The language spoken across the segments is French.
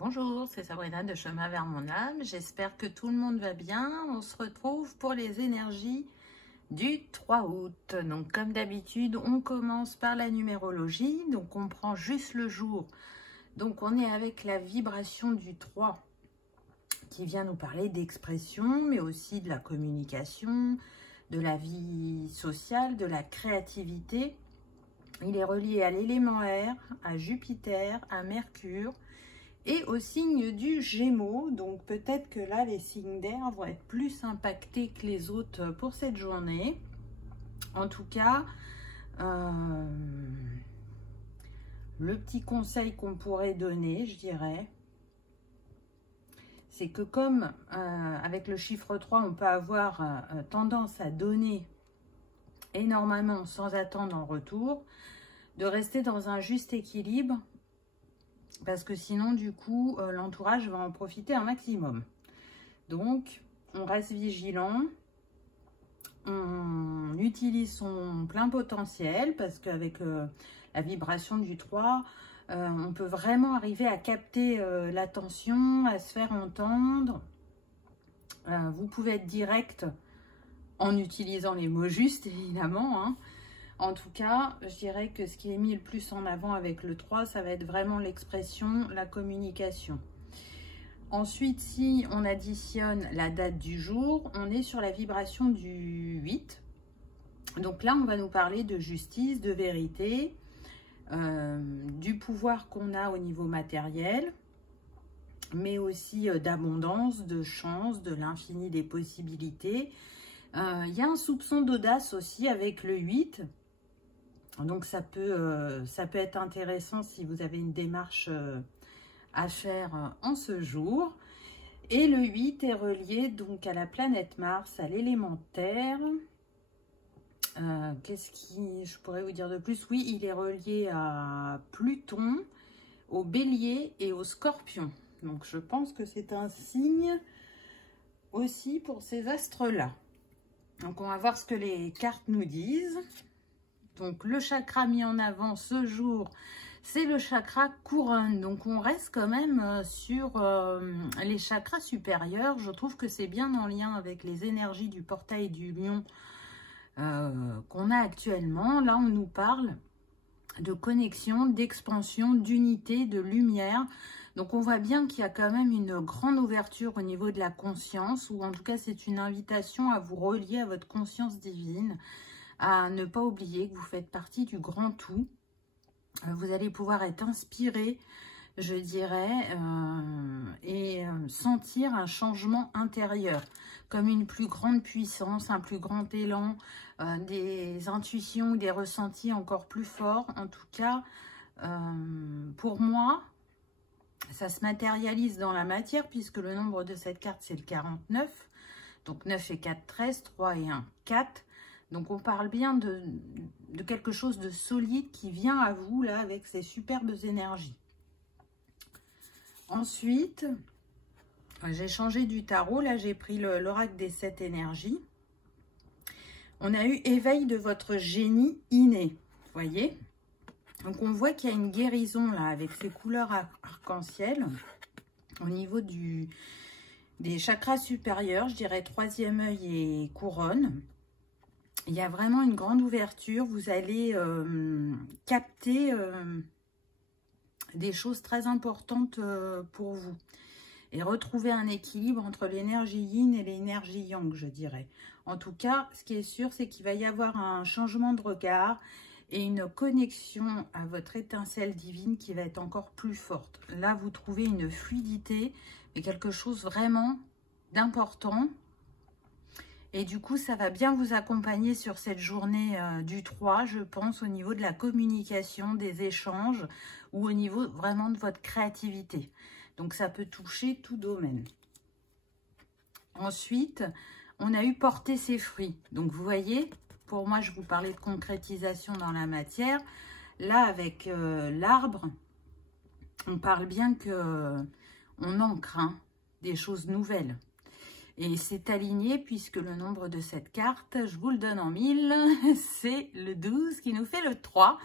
Bonjour, c'est Sabrina de Chemin vers mon âme. J'espère que tout le monde va bien. On se retrouve pour les énergies du 3 août. Donc, comme d'habitude, on commence par la numérologie. Donc, on prend juste le jour. Donc, on est avec la vibration du 3 qui vient nous parler d'expression, mais aussi de la communication, de la vie sociale, de la créativité. Il est relié à l'élément air, à Jupiter, à Mercure, et au signe du Gémeaux. Donc peut-être que là, les signes d'air vont être plus impactés que les autres pour cette journée. En tout cas, le petit conseil qu'on pourrait donner, je dirais, c'est que comme avec le chiffre 3, on peut avoir tendance à donner énormément sans attendre en retour, de rester dans un juste équilibre, parce que sinon, du coup, l'entourage va en profiter un maximum. Donc, on reste vigilant, on utilise son plein potentiel, parce qu'avec la vibration du 3, on peut vraiment arriver à capter l'attention, à se faire entendre. Vous pouvez être direct en utilisant les mots justes, évidemment, hein. En tout cas, je dirais que ce qui est mis le plus en avant avec le 3, ça va être vraiment l'expression, la communication. Ensuite, si on additionne la date du jour, on est sur la vibration du 8. Donc là, on va nous parler de justice, de vérité, du pouvoir qu'on a au niveau matériel, mais aussi d'abondance, de chance, de l'infini des possibilités. Il y a un soupçon d'audace aussi avec le 8. Donc ça peut être intéressant si vous avez une démarche à faire en ce jour. Et le 8 est relié donc à la planète Mars, à l'élément Terre. Qu'est-ce qui je pourrais vous dire de plus? Oui, il est relié à Pluton, au Bélier et au Scorpion. Donc je pense que c'est un signe aussi pour ces astres-là. Donc on va voir ce que les cartes nous disent. Donc, le chakra mis en avant ce jour, c'est le chakra couronne. Donc, on reste quand même sur les chakras supérieurs. Je trouve que c'est bien en lien avec les énergies du portail du lion qu'on a actuellement. Là, on nous parle de connexion, d'expansion, d'unité, de lumière. Donc, on voit bien qu'il y a quand même une grande ouverture au niveau de la conscience, ou en tout cas, c'est une invitation à vous relier à votre conscience divine, à ne pas oublier que vous faites partie du grand tout. Vous allez pouvoir être inspiré, je dirais, et sentir un changement intérieur, comme une plus grande puissance, un plus grand élan, des intuitions ou des ressentis encore plus forts. En tout cas, pour moi, ça se matérialise dans la matière, puisque le nombre de cette carte, c'est le 49. Donc 9 et 4, 13, 3 et 1, 4. Donc, on parle bien de quelque chose de solide qui vient à vous, là, avec ces superbes énergies. Ensuite, j'ai changé du tarot. Là, j'ai pris l'oracle des 7 énergies. On a eu éveil de votre génie inné, vous voyez. Donc, on voit qu'il y a une guérison, là, avec ces couleurs arc-en-ciel, au niveau des chakras supérieurs, je dirais troisième œil et couronne. Il y a vraiment une grande ouverture. Vous allez capter des choses très importantes pour vous. Et retrouver un équilibre entre l'énergie yin et l'énergie yang, je dirais. En tout cas, ce qui est sûr, c'est qu'il va y avoir un changement de regard et une connexion à votre étincelle divine qui va être encore plus forte. Là, vous trouvez une fluidité et quelque chose vraiment d'important. Et du coup, ça va bien vous accompagner sur cette journée du 3, je pense, au niveau de la communication, des échanges, ou au niveau vraiment de votre créativité. Donc, ça peut toucher tout domaine. Ensuite, on a eu porter ses fruits. Donc, vous voyez, pour moi, je vous parlais de concrétisation dans la matière. Là, avec l'arbre, on parle bien que on ancre des choses nouvelles. Et c'est aligné puisque le nombre de cette carte, je vous le donne en 1000, c'est le 12 qui nous fait le 3.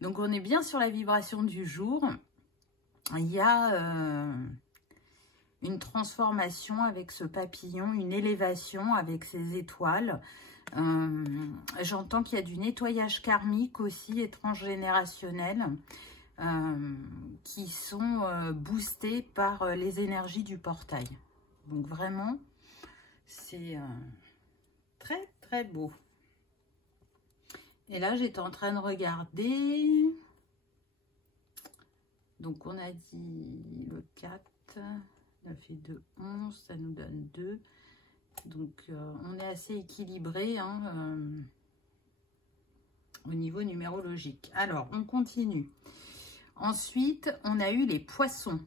Donc, on est bien sur la vibration du jour. il y a une transformation avec ce papillon, une élévation avec ces étoiles. J'entends qu'il y a du nettoyage karmique aussi, et transgénérationnel, qui sont boostés par les énergies du portail. Donc vraiment, c'est très très beau. Et là, j'étais en train de regarder. Donc, on a dit le 4, 9 et 2, 11, ça nous donne 2. Donc, on est assez équilibré hein, au niveau numérologique. Alors, on continue. Ensuite, on a eu les poissons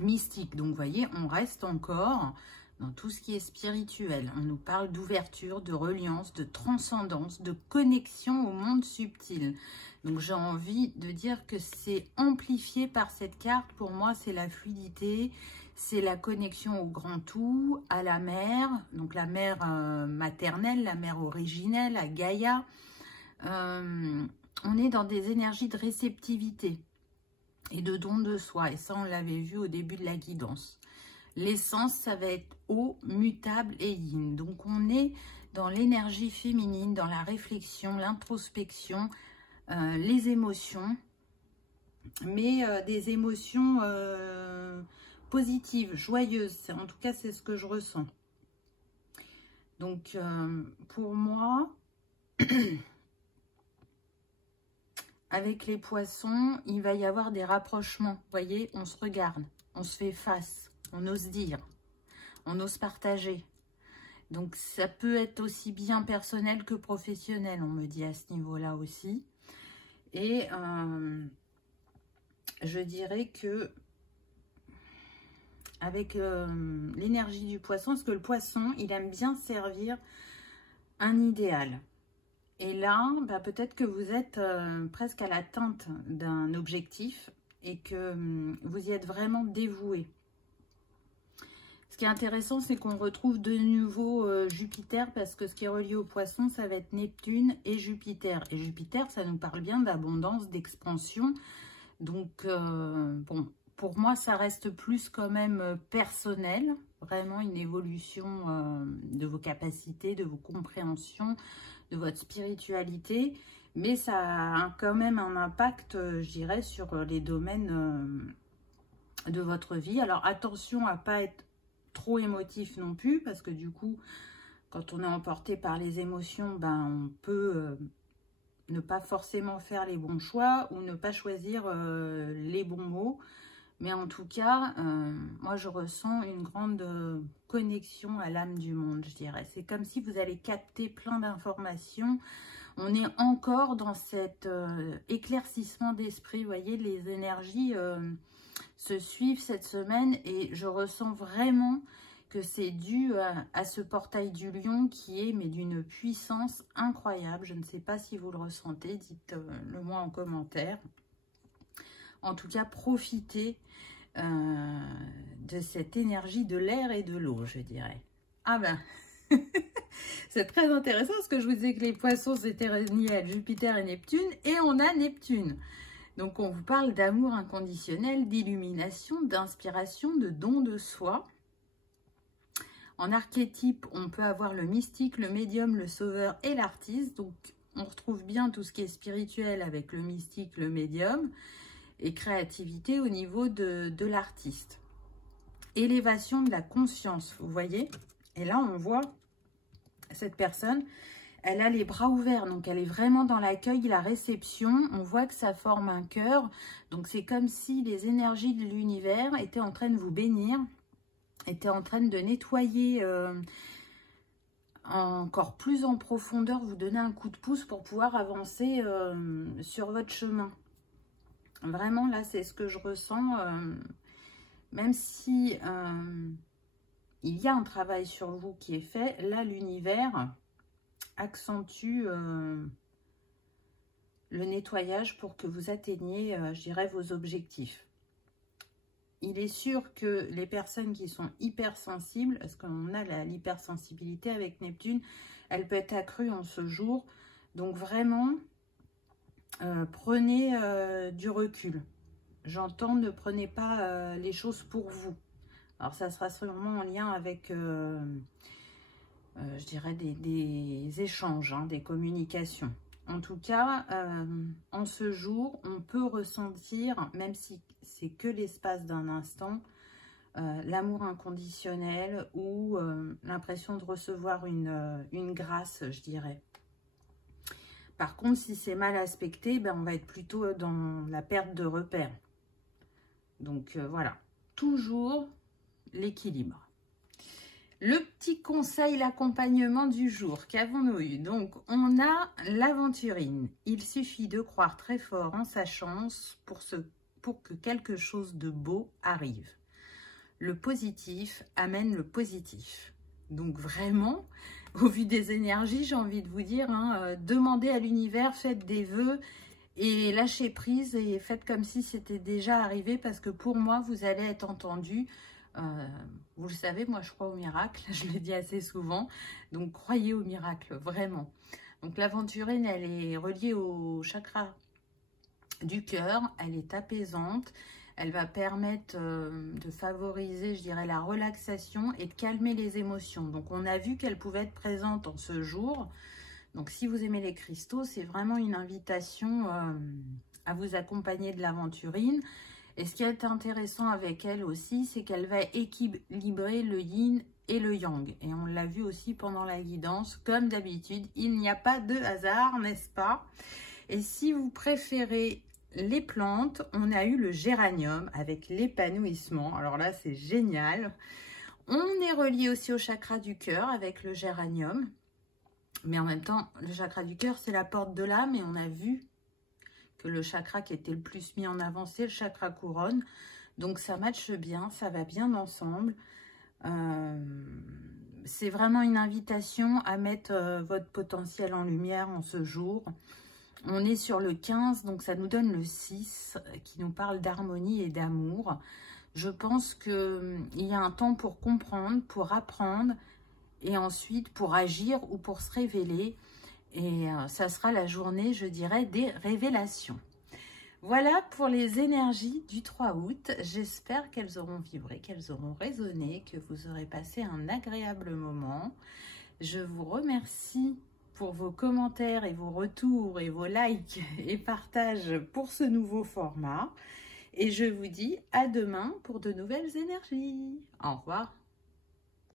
mystiques. Donc, vous voyez, on reste encore dans tout ce qui est spirituel. On nous parle d'ouverture, de reliance, de transcendance, de connexion au monde subtil. Donc, j'ai envie de dire que c'est amplifié par cette carte. Pour moi, c'est la fluidité, c'est la connexion au grand tout, à la mère, donc la mère maternelle, la mère originelle, à Gaïa. On est dans des énergies de réceptivité et de don de soi. Et ça, on l'avait vu au début de la guidance. L'essence, ça va être eau, mutable et yin. Donc, on est dans l'énergie féminine, dans la réflexion, l'introspection, les émotions, mais des émotions positives, joyeuses. En tout cas, c'est ce que je ressens. Donc, pour moi, avec les poissons, il va y avoir des rapprochements. Vous voyez, on se regarde, on se fait face. On ose dire, on ose partager. Donc, ça peut être aussi bien personnel que professionnel, on me dit à ce niveau-là aussi. Et je dirais que avec l'énergie du poisson, parce que le poisson, il aime bien servir un idéal. Et là, bah, peut-être que vous êtes presque à l'atteinte d'un objectif et que vous y êtes vraiment dévoué. Ce qui est intéressant, c'est qu'on retrouve de nouveau Jupiter, parce que ce qui est relié au poisson, ça va être Neptune et Jupiter. Et Jupiter, ça nous parle bien d'abondance, d'expansion. Donc, bon, pour moi, ça reste plus quand même personnel, vraiment une évolution de vos capacités, de vos compréhensions, de votre spiritualité. Mais ça a quand même un impact, je dirais, sur les domaines de votre vie. Alors, attention à ne pas être trop émotif non plus, parce que du coup, quand on est emporté par les émotions, ben, on peut ne pas forcément faire les bons choix ou ne pas choisir les bons mots. Mais en tout cas, moi, je ressens une grande connexion à l'âme du monde, je dirais. C'est comme si vous allez capter plein d'informations. On est encore dans cet éclaircissement d'esprit. Vous voyez, les énergies se suivent cette semaine et je ressens vraiment que c'est dû à ce portail du lion qui est mais d'une puissance incroyable. Je ne sais pas si vous le ressentez, dites-le moi en commentaire. En tout cas, profitez de cette énergie de l'air et de l'eau, je dirais. Ah ben, c'est très intéressant parce que je vous disais que les poissons c'était relié à Jupiter et Neptune, et on a Neptune. Donc, on vous parle d'amour inconditionnel, d'illumination, d'inspiration, de don de soi. En archétype, on peut avoir le mystique, le médium, le sauveur et l'artiste. Donc, on retrouve bien tout ce qui est spirituel avec le mystique, le médium, et créativité au niveau de l'artiste. Élévation de la conscience, vous voyez. Et là, on voit cette personne, elle a les bras ouverts, donc elle est vraiment dans l'accueil, la réception. On voit que ça forme un cœur. Donc, c'est comme si les énergies de l'univers étaient en train de vous bénir, étaient en train de nettoyer encore plus en profondeur, vous donner un coup de pouce pour pouvoir avancer sur votre chemin. Vraiment, là, c'est ce que je ressens. Même si il y a un travail sur vous qui est fait, là, l'univers accentue le nettoyage pour que vous atteigniez, je dirais, vos objectifs. Il est sûr que les personnes qui sont hypersensibles, parce qu'on a l'hypersensibilité avec Neptune, elle peut être accrue en ce jour. Donc, vraiment, prenez du recul. J'entends, ne prenez pas les choses pour vous. Alors, ça sera sûrement en lien avec, je dirais, des échanges, hein, des communications. En tout cas, en ce jour, on peut ressentir, même si c'est que l'espace d'un instant, l'amour inconditionnel ou l'impression de recevoir une grâce, je dirais. Par contre, si c'est mal aspecté, ben, on va être plutôt dans la perte de repères. Donc, voilà. Toujours l'équilibre. Le petit conseil, l'accompagnement du jour, qu'avons-nous eu? Donc, on a l'aventurine. Il suffit de croire très fort en sa chance pour que quelque chose de beau arrive. Le positif amène le positif. Donc, vraiment, au vu des énergies, j'ai envie de vous dire, hein, demandez à l'univers, faites des vœux et lâchez prise et faites comme si c'était déjà arrivé parce que pour moi, vous allez être entendu. Vous le savez, moi je crois au miracle, je le dis assez souvent, donc croyez au miracle, vraiment. Donc l'aventurine, elle est reliée au chakra du cœur, elle est apaisante, elle va permettre de favoriser, je dirais, la relaxation et de calmer les émotions. Donc on a vu qu'elle pouvait être présente en ce jour, donc si vous aimez les cristaux, c'est vraiment une invitation à vous accompagner de l'aventurine. Et ce qui est intéressant avec elle aussi, c'est qu'elle va équilibrer le yin et le yang. Et on l'a vu aussi pendant la guidance, comme d'habitude, il n'y a pas de hasard, n'est-ce pas? Et si vous préférez les plantes, on a eu le géranium avec l'épanouissement. Alors là, c'est génial. On est relié aussi au chakra du cœur avec le géranium. Mais en même temps, le chakra du cœur, c'est la porte de l'âme et on a vu que le chakra qui était le plus mis en avant, c'est le chakra couronne. Donc, ça matche bien, ça va bien ensemble. C'est vraiment une invitation à mettre votre potentiel en lumière en ce jour. On est sur le 15, donc ça nous donne le 6 qui nous parle d'harmonie et d'amour. Je pense qu'il y a un temps pour comprendre, pour apprendre et ensuite pour agir ou pour se révéler. Et ça sera la journée, je dirais, des révélations. Voilà pour les énergies du 3 août. J'espère qu'elles auront vibré, qu'elles auront résonné, que vous aurez passé un agréable moment. Je vous remercie pour vos commentaires et vos retours et vos likes et partages pour ce nouveau format. Et je vous dis à demain pour de nouvelles énergies. Au revoir.